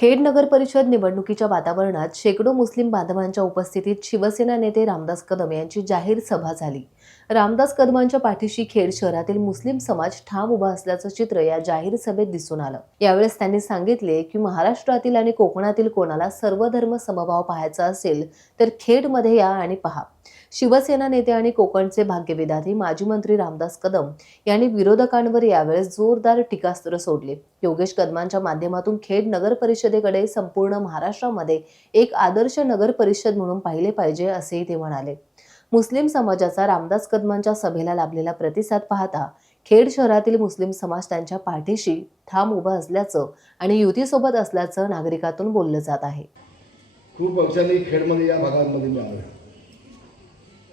खेड नगर परिषद निवडणुकीच्या वातावरणात शेकडो मुस्लिम बांधवांच्या उपस्थितीत शिवसेना नेते रामदास कदम यांची जाहीर सभा झाली। रामदास कदमांच्या पाठीशी खेड शहरातील मुस्लिम समाज ठाम उभा असल्याचं चित्र या जाहीर सभेत दिसून आलं। यावेळेस त्यांनी सांगितले की महाराष्ट्रातील आणि कोकणातील कोणाला सर्व धर्म समभाव पाहायचा असेल तर खेडमध्ये या आणि पहा। शिवसेना नेते आणि कोकणचे भाग्यविधाते माजी मंत्री रामदास कदम यांनी विरोधकांवर यावेळेस जोरदार टीकास्त्र सोडले। योगेश कदमांच्या माध्यमातून खेड नगर परिषदेकडे संपूर्ण महाराष्ट्रामध्ये एक आदर्श नगर परिषद म्हणून पाहिले पाहिजे असेही ते म्हणाले। मुस्लिम समाजाचा रामदास कदमांच्या सभेला लाभलेला प्रतिसाद पाहता खेड शहरातील मुस्लिम समाज त्यांच्या पाठीशी ठाम उभा असल्याचं आणि युतीसोबत असल्याचं नागरिकातून बोललं जात आहे। खूप वर्षांनी खेडमध्ये या भागांमध्ये मी आलो।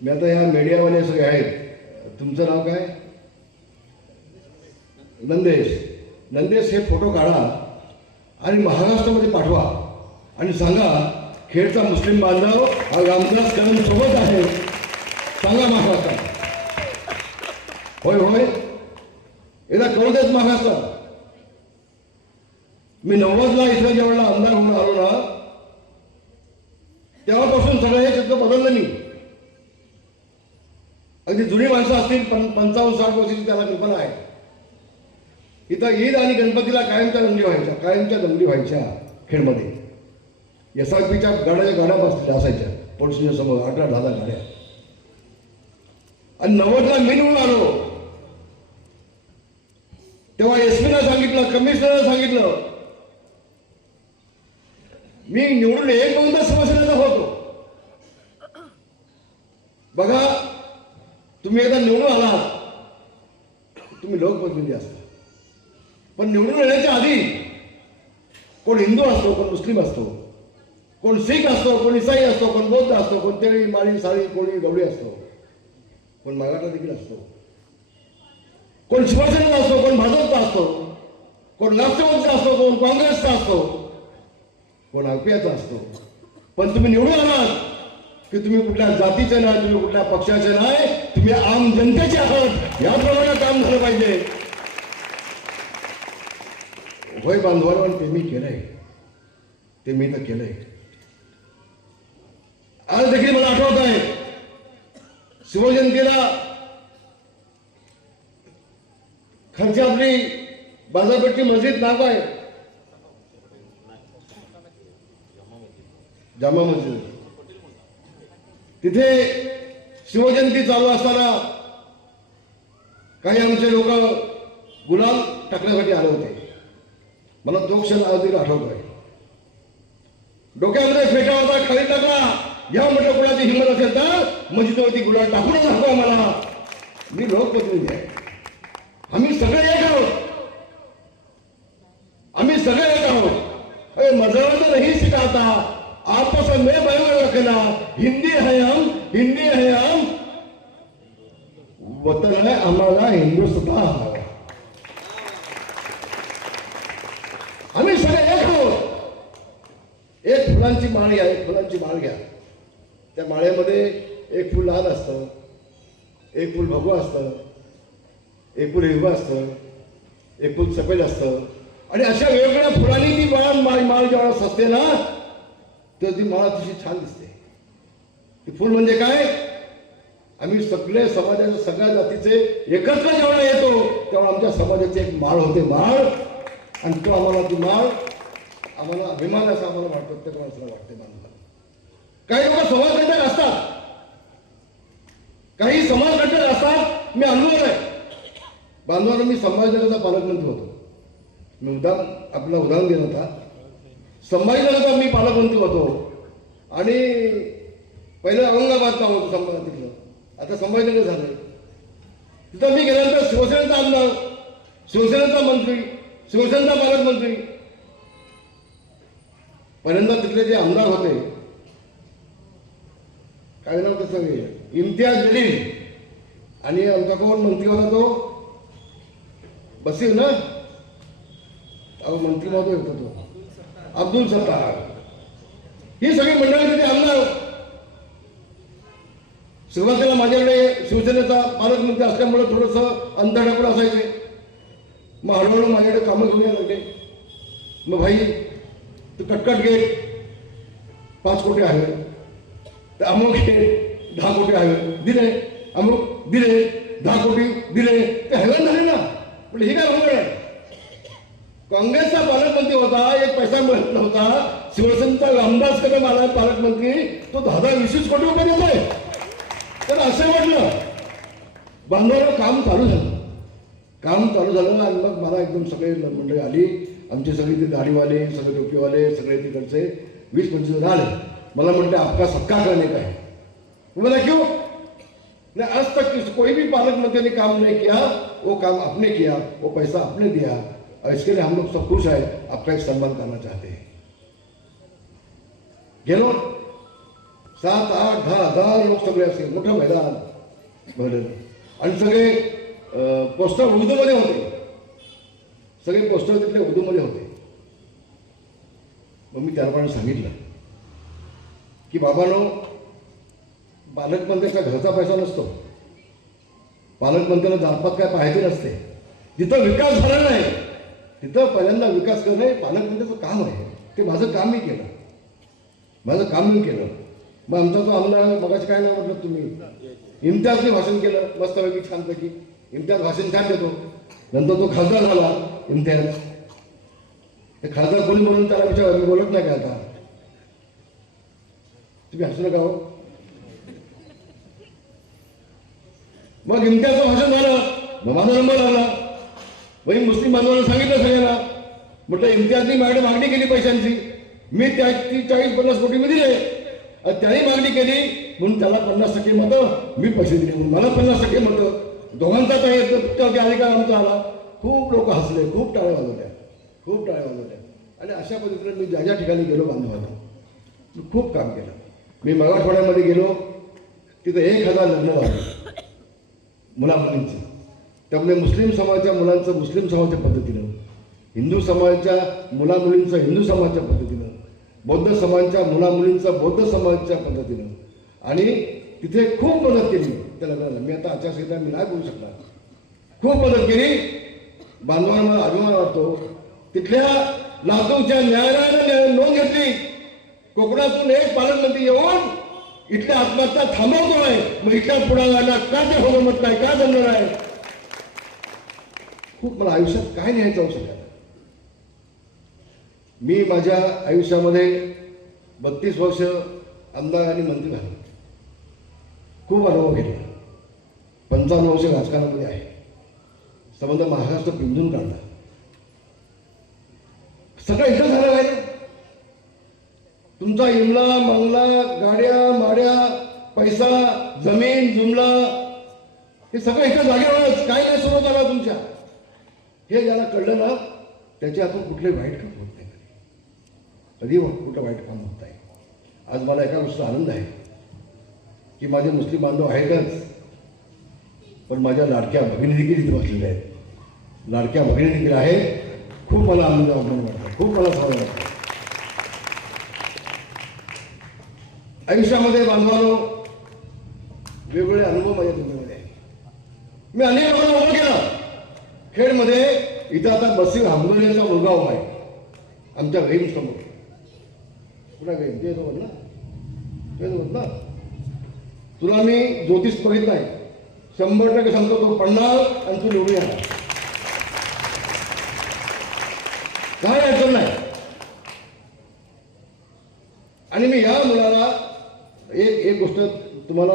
मी आता या मीडियावाले सगळे आहेत, तुमचं नाव काय? नंदेश हे फोटो काढा आणि महाराष्ट्रामध्ये पाठवा आणि सांगा खेडचा मुस्लिम बांधव हा रामदास कदम सोबत आहे, सांगा महाराष्ट्रात। होय होय एकदा कळू देत महाराष्ट्रात। मी 90ला इथं जेव्हा आमदार होऊन आलो ना तेव्हापासून सगळं हे चित्र बदललं। मी अगदी जुनी माणसं असतील 55-60 वर्षाची त्याला कल्पना आहे। इथं ईद आणि गणपतीला कायमच्या दंगली व्हायच्या खेडमध्ये। SRPच्या गाड्या बसलेल्या असायच्या पोलिसांच्या समोर 18-10 गाड्या। आणि 90ला मी निवडून आलो तेव्हा SP सांगितलं, कमिशनरला सांगितलं, मी निवडून 1-2 शिवसेनेचा होतो। बघा तुम्ही एकदा निवडून आलात तुम्ही लोकप्रतिनिधी असता, पण निवडून येण्याच्या आधी कोण हिंदू असतो, कोण मुस्लिम असतो, कोण शीख असतो, कोण इसाई असतो, कोण बौद्ध असतो, कोण तेळी माळी साळी कोणी गवळी असतो, कोण मराठा देखील असतो, कोण शिवसेनेचा असतो, कोण भाजपचा असतो, कोण राष्ट्रवादीचा असतो, कोण काँग्रेसचा असतो, कोण RPIचा असतो। पण तुम्ही निवडून आलात की तुम्ही कुठल्या जातीचे नाही, तुम्ही कुठल्या पक्षाचे नाही, तुम्ही आम जनतेचे आहात। याप्रमाणे काम झालं पाहिजे। होय बांधवांवर ते मी केलंय, ते मी तर केलंय। आज देखील मला आठवत आहे शिवजयंतीला खर्चातली बाजारपेठची मस्जिद नाव आहे जामा मस्जिद। तिथे शिवजयंती चालू असताना काही आमचे लोक गुलाल टाकण्यासाठी आले होते। मला तो क्षण आज आठवतोय। डोक्यामध्ये फेटा होता, खाली टाकला। या म्हटलं कुणाची हिंमत असेल तर मस्जिदवरती गुलाल टाकूनच दाखवा मला, मी लोकप्रतिनिधी आहे। आम्ही सगळे एक आहोत, आम्ही सगळे एक आहोत। अरे मजहब नहीं सिखाता, आपस में बराबर रखना। हिंदी है हम, वतन है हमारा हिंदुस्तान। आम्ही सगळे एक आहोत। एक फुलांची माळ घ्या, एक फुलांची माळ घ्या। त्या माळेमध्ये एक फुल लाल असतं, एक फुल भगवं असतं, एक फुल हिरवं असतं, एक फुल सफेद असतं। आणि अशा वेगवेगळ्या फुलांनी ती माळ जेव्हा सजते ना तर ती माळ अतिशय छान दिसते। ती फुल म्हणजे काय? आम्ही सगळे समाजाच्या सगळ्या जातीचे एकत्र जेव्हा येतो तेव्हा आमच्या समाजाची एक माळ होते, माळ। आणि तो आम्हाला ती माळ आम्हाला अभिमान असं आम्हाला वाटतं, प्रत्येक माणसाला वाटते बांधवाला। काही लोक समाजकंटक असतात, काही समाजकंटक असतात, मी अनुभव आहे बांधवाला। मी संभाजीनगरचा पालकमंत्री होतो। मी आपलं उदाहरण देत होता, संभाजीनगरचा मी पालकमंत्री होतो आणि पहिले औरंगाबादचा होतो तिथलं, आता संभाजीनगर झालं। तिथं मी गेल्यानंतर शिवसेनेचा आमदार, शिवसेनेचा मंत्री, शिवसेनेचा पालकमंत्री। पहिल्यांदा तिथले जे आमदार होते काय नाव त्याचं इम्तियाज जलील, आणि आमचा कोण मंत्री होता तो बसीर ना, मंत्री महोदय होता तो अब्दुल सत्तार। ही सगळी मंडळी तिथे आमदार। सुरुवातीला माझ्याकडे शिवसेनेचा पालकमंत्री असल्यामुळे थोडंसं अंतराळाकडे असायचे। मग हळूहळू माझ्याकडे कामं घेऊन यायला लागले। मग भाई तर कटकट गेट 5 कोटी आहे, तर अमुक गेट 10 कोटी आहे दिले, अमुक दिले 10 कोटी दिले, ते हैवान झाले ना. पण ही काय भानगड आहे? काँग्रेसचा पालकमंत्री होता, एक पैसा मिळत नव्हता. शिवसेनेचा रामदास कदम आला पालकमंत्री, तो 10-20 कोटी रुपये देतोय. तर असं वाटलं बांधवाला काम चालू झालं आणि मग मला एकदम सगळे मंडळी आली, आमचे सगळे ते दाढीवाले, सगळे टोपीवाले, सगळे तिकडचे 20-25 जण आले. मला म्हणते आपका सबका करने का है. बोला क्यों? नहीं, आज तक कोई भी पालक मंत्री ने काम नहीं किया, वो काम आपने किया, वो पैसा आपने दिया, और इसके लिए हम लोग सब खुश है, आपका एक सम्मान करना चाहते हैं. गेलो 7-8-10 हजार लोक सगळे असे मोठं मैदान भरलेलं आणि सगळे पोस्टर उर्दूमध्ये होते, सगळे पोस्टर तिथले उर्दूमध्ये होते. मग मी त्याप्रमाणे सांगितलं की बाबांनो, पालकमंत्र्याचा घरचा पैसा नसतो, पालकमंत्र्याला जातपात काय पाहायचे नसते. जिथं विकास झाला नाही तिथं पहिल्यांदा विकास करणं हे पालकमंत्र्याचं काम आहे. ते माझं काम मी केलं. मग आमचा तो आमदार मगाशी काय नाही म्हटलं तुम्ही, इम्तियाजने भाषण केलं मस्तपैकी छानपैकी. इम्तियाज भाषण छान देतो. नंतर तो खासदार झाला इम्तियाज. ते खासदार कोणी म्हणून त्याला विचार मी बोलत नाही काय आता, तुम्ही हसू नका हो. मग इम्तियाजचं भाषण झालं, मग माझा नंबर आला. वही मुस्लिम बांधवांना सांगितलं सगळ्यांना, म्हटलं इम्तियाजनी माझ्याकडे मागणी केली पैशांची, मी त्या 40-50 कोटी मी दिले. त्याने मागणी केली म्हणून त्याला 50% मतं, मी पैसे दिले म्हणून मला 50% मतं. दोघांचा अधिकार आमचा आला. खूप लोक हसले, खूप टाळ्या वाजवल्या. आणि अशा पद्धतीने मी ज्या ठिकाणी गेलो बांधवांना खूप काम केलं. मी मराठवाड्यामध्ये गेलो, तिथं 1000 लग्न झाले मुलामुलींची. त्यामुळे मुस्लिम समाजाच्या मुलांचं मुस्लिम समाजाच्या पद्धतीनं, हिंदू समाजाच्या मुलामुलींचं हिंदू समाजाच्या पद्धतीनं, बौद्ध समाजाच्या मुलामुलींचं बौद्ध समाजाच्या पद्धतीनं, आणि तिथे खूप मदत केली त्या लग्नाला. मी आता आचारसंहिता मी नाही बोलू शकणार. खूप मदत केली. बांधवांना मला अभिमान वाटतो. तिथल्या लातूरच्या न्यायालयानं नोंद घेतली, कोकणातून एक पालकमंत्री येऊन इथल्या आत्महत्या थांबवतो आहे. मग इथल्या पुढाऱ्यांना का ते होमत नाही, का जमणार आहे? खूप मला आयुष्यात काय न्यायचं होऊ शकत. मी माझ्या आयुष्यामध्ये 32 वर्ष आमदार आणि मंत्री झाले. खूप अनुभव घेतला. 55 वर्ष राजकारणामध्ये आहे. संबंध महाराष्ट्र पिंजून काढला. सगळं इथं झालं आहे ना. तुमचा इमला मंगला, गाड्या माड्या, पैसा, जमीन जुमला, हे सगळं एका जागेवरच. काय नाही सुरू झाला तुमच्या. हे ज्याला कळलं ना त्याच्या हातून कुठले वाईट काम होत नाही. कधी कुठं वाईट काम होत नाही. आज मला एका गोष्टीचा आनंद आहे की माझे मुस्लिम बांधव आहेतच, पण माझ्या लाडक्या भगिनी देखील इथे बसलेल्या आहेत. लाडक्या भगिनी देखील आहेत. खूप मला आनंद वाटतो, खूप मला समाधान वाटतं. आयुष्यामध्ये बांधवानो वेगवेगळे अनुभव माझ्या तुमच्यामध्ये आहे. मी अनेक लोकांना उभं केलं खेडमध्ये. इथं आता बसीर हांबोलेचा मुलगा उभा आहे आमच्या गहीम समोर. कुठला गहीम ते सोबत ना, तुला मी ज्योतिष बघितलं आहे, 100% सांगतो तो पडणार आणि तू निवडून येणार. काय अडचण नाही. आणि मी या मुलाला एक गोष्ट तुम्हाला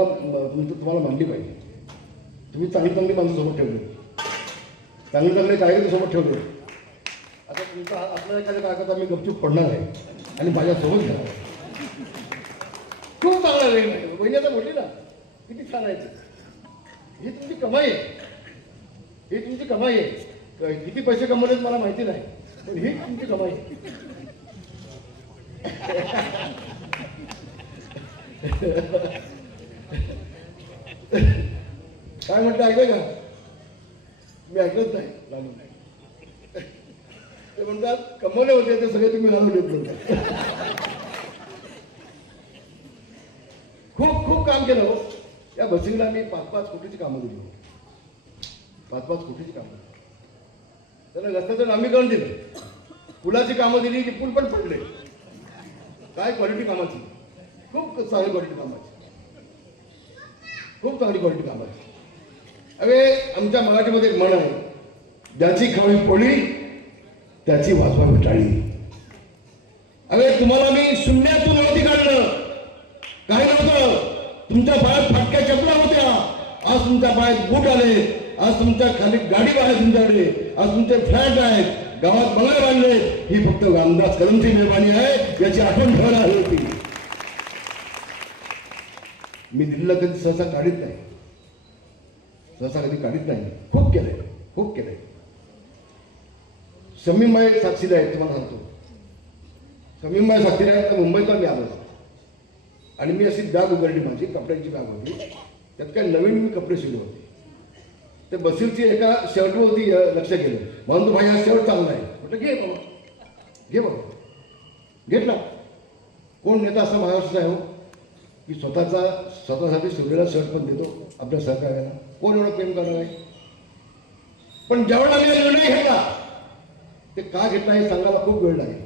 मानली पाहिजे. तुम्ही चांगली माणसं सोबत ठेवली, चांगले कार्यकर्ते सोबत ठेवले. आता तुमचा आपल्याला एखाद्या कार्यकर्ता मी गपचूप पडणार आहे आणि माझ्यासोबत घेणार. खूप चांगला वेळ नाही. बहिणी आता बोलली ना किती छान आहे. ही तुमची कमाई आहे. किती पैसे कमवले मला माहिती नाही, पण ही तुमची कमाई आहे. काय म्हटलं ऐकलं का? मी ऐकलंच नाही. लागून नाही. ते म्हणतात कमवले होते ते सगळे तुम्ही घालवले. खूप काम केलं हो. या बसिंगला मी 5-5 कोटीची कामं दिली. 5-5 कोटीची कामं. त्याला रस्त्याचं नामीकरण दिलं, पुलाची कामं दिली की पूल पण पडले. काय क्वालिटी कामाची, खूप चांगली क्वालिटी कामाची, खूप चांगली क्वालिटी कामाची. अरे आमच्या मराठीमध्ये एक म्हण आहे, ज्याची खवळी पोळी त्याची वाजवा विटाळी. अरे तुम्हाला मी शून्यातून नव्हती काढलं, काही नव्हतं. तुमच्या पायात फाटक्या चपला होत्या, आज तुमच्या पायात बूट आले, आज तुमच्या खाली गाडी आहे तुमच्याकडे, आज तुमचे फ्लॅट आहेत, गावात बंगले बांधले. ही फक्त रामदास कदमची मेहरबानी आहे, याची आठवण ठेवायला हवी होती. मी दिल्लीला कधी सहसा काढीत नाही, सहसा कधी काढीत नाही. खूप केलंय, खूप केलंय. शमीमबाई साक्षीला आहेत, तुम्हाला सांगतो. शमीमबाई साक्षीला आहेत तर मुंबईला मी आलो आणि मी अशी बॅग उघडली, माझी कपड्यांची बॅग होती, त्यात काय नवीन मी कपडे शिवले होते. ते बसीरची एका शर्टवरती लक्ष गेलं, म्हणून तो भाई हा शर्ट चांगला आहे. म्हटलं घे बाबा, घे बाबा. घेतला. कोण नेता असं महाराष्ट्र आहे हो की स्वतःसाठी शिवलेला शर्ट पण देतो आपल्या सहकार्याला? कोण एवढं प्रेम करणार आहे? पण ज्यावेळेला मी निर्णय घेतला, ते का घेतला हे सांगायला खूप वेळ लागेल.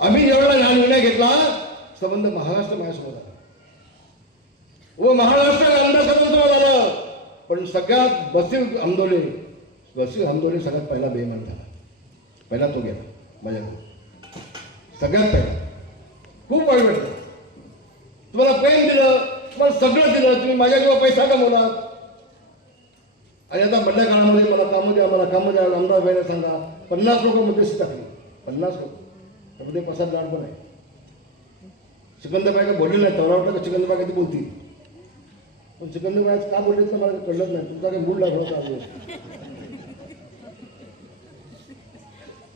आम्ही ज्यावेळेला हा निर्णय घेतला, संबंध महाराष्ट्र माझ्यासोबत आला व महाराष्ट्र आमदारसोबत आलं. पण सगळ्यात बसीर आंदोले सगळ्यात पहिला बेईमान झाला. पहिला तो गेला माझ्याकडे, सगळ्यात पहिला. खूप वाईट वाटतं. तुम्हाला प्रेम दिलं, तुम्हाला सगळं दिलं, तुम्ही माझ्या जेव्हा पैसा कमवला आणि आता बंड्या काळामध्ये मला कामं द्या, मला कामं द्या, आमदार व्हायला सांगा. 50 लोक मध्यस्थी टाकली, 50 लोक. त्यामध्ये 5-7 लाड पण आहे. सिकंदरबाई काय बोलले नाही, तेवढा वाटलं का सिकंदरबाई कधी बोलतील, पण सिकंदरबाई का बोलले तर मला कळलंच नाही. तुमचा काही मूड लागला होता.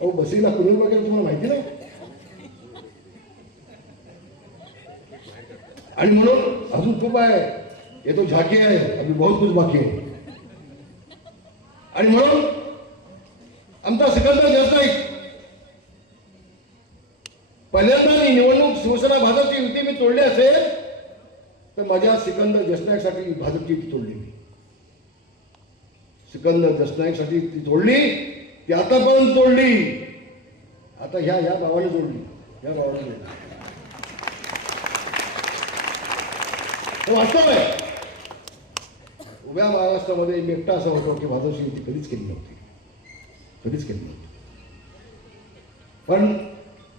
अहो बसीला कुणी वगैरे तुम्हाला माहिती नाही. आणि म्हणून अजून खूप आहे, ये तो झाकी आहे, अभी बहुत कुछ बाकी आहे. आणि म्हणून आमचा सिकंदर जसनाईक, पहिल्यांदा मी निवडणूक शिवसेना भाजपची युती मी तोडली असेल तर माझ्या सिकंदर जसनाईकसाठी भाजपची युती तोडली. मी सिकंदर जसनाईकसाठी ती तोडली, ती आतापर्यंत तोडली. आता ह्या गावाने जोडली, ह्या गावाने जोडली. वास्तव आहे. उभ्या महाराष्ट्रामध्ये मी एकटा असा होतो की भाजपची युती कधीच केली नव्हती, कधीच केली नव्हती. पण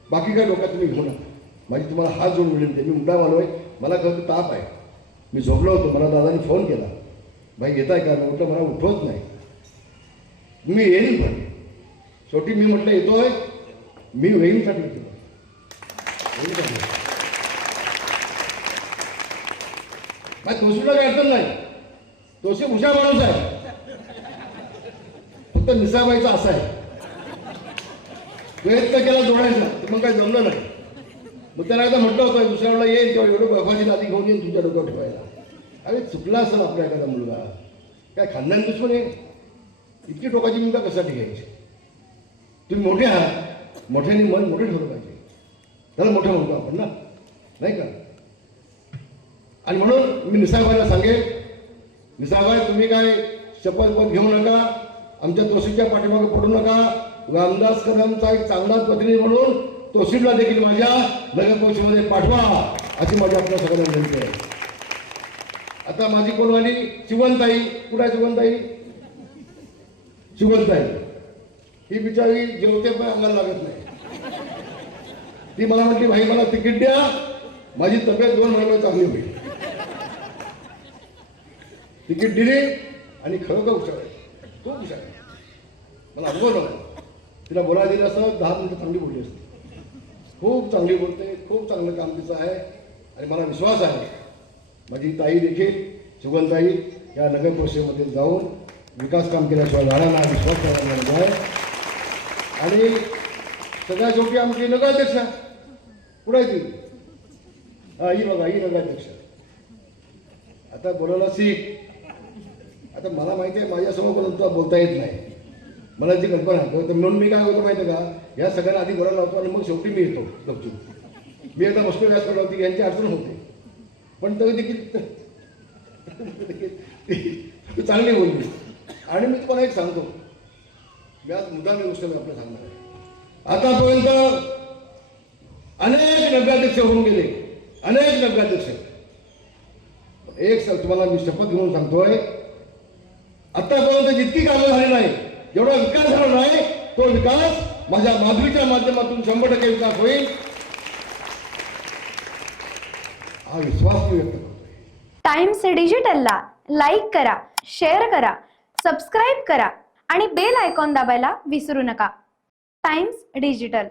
बाकी काय डोक्यात तुम्ही घेऊ नका. माझी तुम्हाला हात जोडून विनंती आहे. मी मुद्दाम आलोय, मला खरं ताप आहे. मी झोपलो होतो, मला दादाने फोन केला, भाई येताय का? म्हटलं मला उठवत नाही, मी येईन. पण शेवटी मी म्हटलं येतोय, मी वेळीसाठी येतो. तोशीला काही अडचण नाही, तोशी हुशार माणूस आहे. फक्त निसाबाईचा असा आहे, प्रयत्न केला जोडायचा तर मग काही जमलं नाही. मग त्याला एकदा म्हटलं होतं दुसऱ्या वेळेला येईल तेव्हा एवढं बर्फाची लादी घेऊन येईल तुमच्या डोक्यावर ठेवायला. अरे चुकला असेल आपला एखादा मुलगा, काय खानदान दुश्मन आहे? इतकी टोकाची मुलगा कशासाठी घ्यायची? तुम्ही मोठे आहात, मोठ्याने मन मोठे ठेवलं पाहिजे. त्याला मोठं म्हणतो आपण ना, नाही का? आणि म्हणून मी निसाबाईला सांगेन, निसाबाई तुम्ही काय शपथपथ घेऊ नका, आमच्या तोशीच्या पाठीमागे पडू नका. रामदास कदमचा एक चांगला प्रतिनिधी म्हणून तोशीला देखील माझ्या नगर परिषदेमध्ये पाठवा, अशी माझी आपल्या सगळ्यांना विनंती आहे. आता माझी कोण वाली शिवणताई, कुठे आहे शिवणताई? शिवणताई ही बिचारी जेवते पण अंगाला लागत नाही. ती मला म्हटली भाई मला तिकीट द्या, माझी तब्येत 2 महिने चांगली होईल. तिकीट दिली आणि खरोखर हुशार आहे, खूप हुशार आहे. मला अनुभव नाही. तिला बोलायला दिलं असं 10 मिनिटं चांगली बोलली असते. खूप चांगली बोलते, खूप चांगलं काम तिचं आहे. आणि मला विश्वास आहे माझी ताई देखील सुगंधताई या नगर परिषदेमध्ये जाऊन विकास काम केल्याशिवाय राहणार नाही, विश्वास करणार आहे. आणि सगळ्या शेवटी आमची नगराध्यक्ष पुढे ती ही बघा, ही नगराध्यक्ष. आता बोलायला शिक. आता मला माहिती आहे माझ्यासमोर तुला बोलता येत नाही, मला जी कल्पना आहे. तर म्हणून मी काय होतो माहिती आहे का, या सगळ्यांना आधी बोलायला लावतो आणि मग शेवटी मी येतो गपचूप. मी एकदा मस्त व्यास करला होती, यांची अडचण होते, पण तरी देखील चांगली बोलली. आणि मी तुम्हाला एक सांगतो, मी आज मुद्दाम गोष्ट मी आपल्याला सांगणार आहे. आतापर्यंत अनेक नगराध्यक्ष होऊन गेले, अनेक नगराध्यक्ष. एक तुम्हाला मी शपथ घेऊन सांगतोय, आतापर्यंत जितकी कामं झाली नाही, जेवढा विकास झाला नाही, तो विकास माझ्या माधुरीच्या माध्यमातून 100% विकास होईल, हा विश्वास मी व्यक्त करतो. टाइम्स डिजिटलला लाईक करा, शेअर करा, सबस्क्राईब करा आणि बेल आयकॉन दाबायला विसरू नका. Times digital.